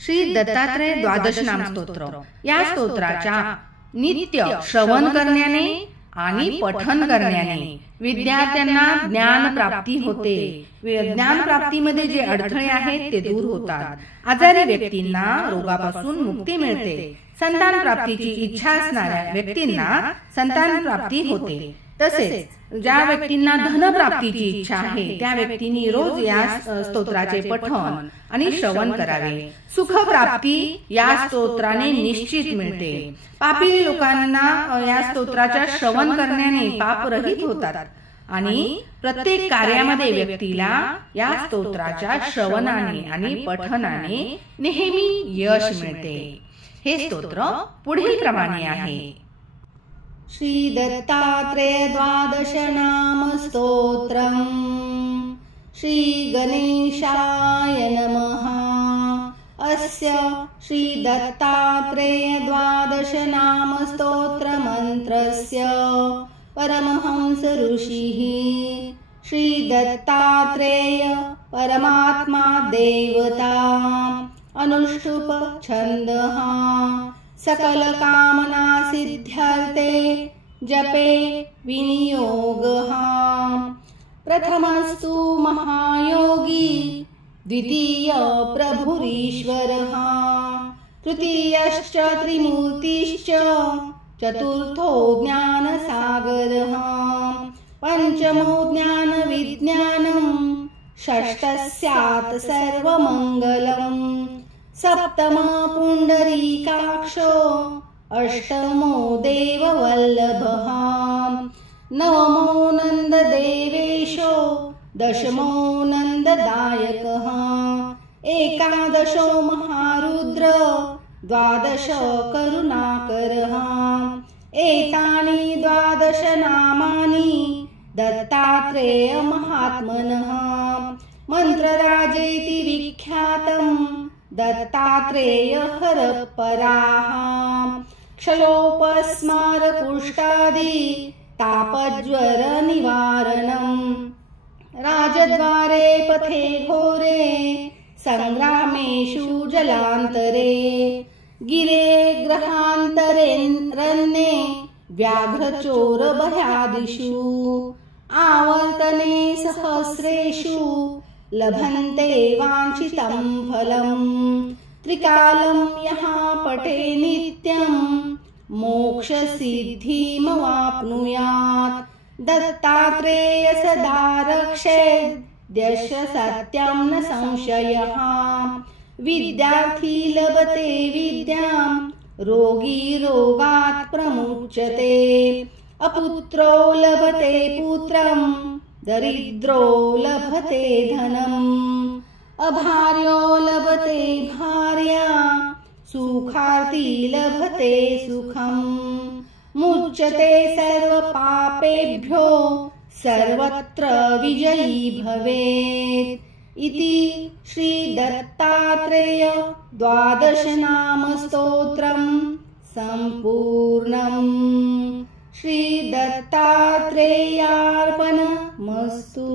श्री दत्तात्रय द्वादश नाम स्तोत्र या स्तोत्राच्या नित्य श्रवण करण्याने आणि पठन करण्याने विद्यार्थ्यांना ज्ञान प्राप्ती होते. ज्ञान प्राप्तीमध्ये जे अडथळे आहेत ते दूर होतात. आजारी व्यक्तींना रोगापासून मुक्ती मिळते. संतान प्राप्तीची इच्छा असणाऱ्या व्यक्तींना संतान प्राप्ती होते. तसेच ज्या व्यक्तींना धन प्राप्तीची इच्छा आहे त्या व्यक्तींनी रोज या स्तोत्राचे पठण आणि श्रवण करावे. सुख प्राप्ती या स्तोत्राने निश्चित मिळते. पापी लोकांना या स्तोत्राच्या श्रवण करण्याने पाप रहित होतात आणि प्रत्येक कार्यामध्ये व्यक्तीला या स्तोत्राच्या श्रवणाने आणि पठनाने नेहमी यश मिळते. हे स्तोत्र पुढील प्रमाणे आहे. श्री दत्तात्रेय द्वादश नाम स्तोत्रम्. श्री गणेशाय नमः. अस्य श्री दत्तात्रेय द्वादश नाम स्तोत्र मंत्रस्य परमहंस ऋषिः श्री दत्तात्रेय परमात्मा देवता अनुष्टुप छन्दः सकल कामना सिद्ध्यर्थे जपे विनियोगः. प्रथमस्तु महायोगी द्वितीय प्रभुरीश्वरः तृतीयश्च त्रिमूर्तिश्च चतुर्थो ज्ञानसागरः पंचमो ज्ञानविज्ञानम् षष्ठस्यात् सर्वमङ्गलम् सप्तमः पुण्डरीकाक्षो अष्टमो देववल्लभः नवमो नन्ददेवेशो दशमो नन्ददायकः एकादशो महारुद्र द्वादश करुणाकरः. एतानि द्वादश नामानि दत्तात्रेय महात्मनः. मन्त्रराजेति विख्यातम् दत्तात्रेय हरपराः. क्षयोपस्मार कुष्ठादि तापज्वर निवारणम्. राजद्वारे पथे घोरे संग्रामेषु जलान्तरे गिरे ग्रहान्तरे रण्ये व्याघ्रचोर भयादिषु आवर्तने सहस्रेषु लभन्ते वाञ्छितं फलम्. त्रिकालं यः पठे नित्यं मोक्षसिद्धिमवाप्नुयात्. दत्तात्रेय सदा रक्षेद्यश सत्यं न संशयः. विद्यार्थी लभते विद्यां रोगी रोगात् प्रमुच्यते. अपुत्रो लभते पुत्रं दरिद्रो लभते धनम्. अभार्यो लभते भार्या सुखार्थी लभते सुखम्. मुच्यते सर्वपापेभ्यो सर्वत्र विजयी भवेत्. इति श्री दत्तात्रेय द्वादश नाम स्तोत्रम् सम्पूर्णम्. श्री दत्तात्रेयार्पणमस्तु.